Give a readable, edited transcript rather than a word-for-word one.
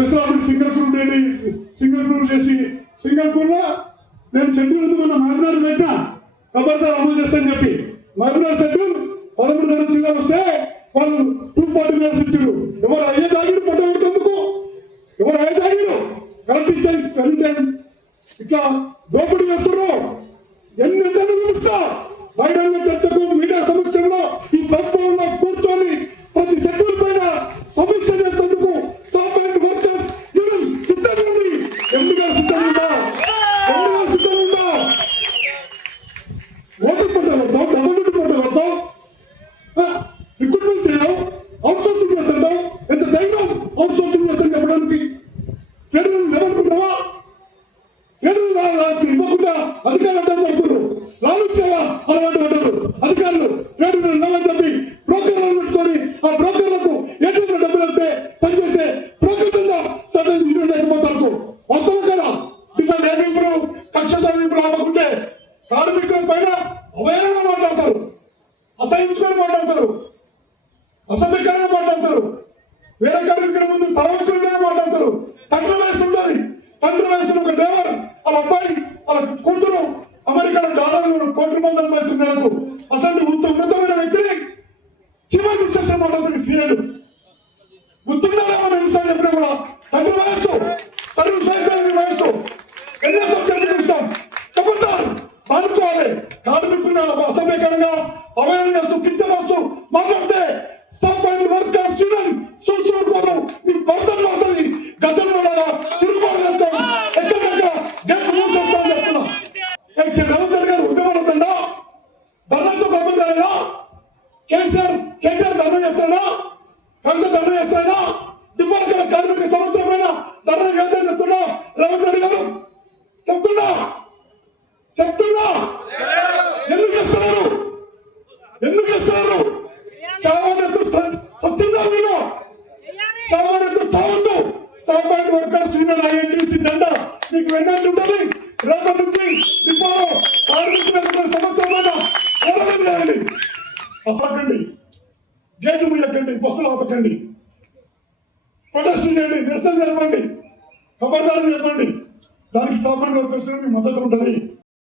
Special office సింగల్పూర్ చేసి సింగల్పూర్లో నేను schedule మన మహబూబ్నగర్ పెట్టినా ఖబర్దార్ అమలు చేస్తానని చెప్పి మహబూబ్నగర్ షెడ్యూల్ 13 నెలల చిన్న వస్తే వాళ్ళు 240 మినిట్స్ ఇచ్చారు. ఎవరు అయ్యే తాగిరు పట్టేందుకు ఎవరు అయ్యే తాగిరు కరెంట్ ఇచ్చారు ఇట్లా దోపిడీ చేస్తున్నారు. ఎన్ని చూపిస్తా బహిరంగ చర్చకు మీడియా సమక్షంలో ఈ ప్రభుత్వంలో కూర్చొని ప్రతి షెడ్యూల్ పైన సమీక్ష చేసేందుకు స్టాఫ్ అండ్ వర్కర్స్ యూనియన్ సిద్ధంగా ఉంది. ఎందుకు సిద్ధంగా ఓటు పట్టగలుగుతాం, డబ్బులు పట్టగలుగుతాం, రిక్రూట్మెంట్ చేయడం, అవుట్ సోర్సింగ్ చేస్తుంటాం. ఎంత ధైర్యం అవుట్ సోర్సింగ్ చేస్తాం చెప్పడానికి పేదలు నిలబడుకుంటావా? పేదలు ఇవ్వకుండా అధికారులు అడ్డం పడుతున్నారు. లాలుచ్చేవా అలవాటు పడ్డారు అధికారులు. పేదలు నిలవని చెప్పి బ్రోకర్లను పెట్టుకొని ఆ బ్రోకర్లకు ఏదైనా డబ్బులు వస్తే పనిచేసే బ్రోకర్ కింద స్ట్రాటజీ లేకపోతారు. వస్తాం కదా డిఫరెంట్ ఏదింపులు కక్ష సాధింపులు ఆపకుంటే కార్మికుల పైన అవయవంగా మాట్లాడతారు, అసహించుకొని మాట్లాడతారు, అసభ్యకరంగా మాట్లాడతారు, వేరే కార్మికుల ముందు తలవంచులుగా మాట్లాడతారు. తండ్రి వయసు ఉంటుంది. తండ్రి వయసులో ఒక డ్రైవర్ వాళ్ళ అబ్బాయి వాళ్ళ కూతురు అమెరికాలో డాలర్లు కోట్ల మంది సంపాదిస్తున్నారు. అసలు ఉన్నతమైన వ్యక్తిని చివరి సెషన్ మాట్లాడుతుంది సీఎలు గుర్తుండాలేమో నిమిషాలు చెప్పినా కూడా తండ్రి వయస్సు సర్వీస్ వయస్సు ఎన్నో సబ్జెక్టులు ఇస్తాం చెప్పుకుంటారు అనుకోవాలి. కార్మికులు అసభ్యకరంగా అవయవం చేస్తూ కించవస్తూ మాట్లాడితే స్టాఫ్ అండ్ వర్కర్స్ యూనియన్ చూసుకోవడం మీ భర్తలు ఉంటుంది. గతంలో తిరుగుబాటు చేస్తాం ఎక్కడెక్కడ గెట్ మూవ్ చేస్తాం చెప్తున్నాం. రేవంత్ గారు ఉద్యమాలంటా ధర్నాతో పంపుతారా? కేటీఆర్ ధర్నా చేస్తాడా? కవిత ధర్నా చేస్తాడా? డిపార్ట్మెంట్ కార్మిక సంవత్సరం పైన ధర్నా చేద్దాం చెప్తున్నా. రేవంత్ రెడ్డి గారు చెప్తున్నా ఎందుకు చేస్తున్నారు? శావనెత్తు సత్యంగా నేను శావనెత్తు చావద్దు. Staff and workers union INTUC జెండా మీకు వెన్నట్టు ఉంటుంది. రేపటి నుంచి డిపోలో కార్మికుల సంవత్సరం పోరాటం చేయండి. అసకండి, గేటు ముయ్యకండి, బస్సులు ఆపకండి, ప్రొటెస్ట్ చేయండి, నిరసన జరపండి, ఖబర్దారు చెప్పండి. దానికి స్టాఫ్ అండ్ వర్కర్స్ మీ మద్దతు ఉంటుంది.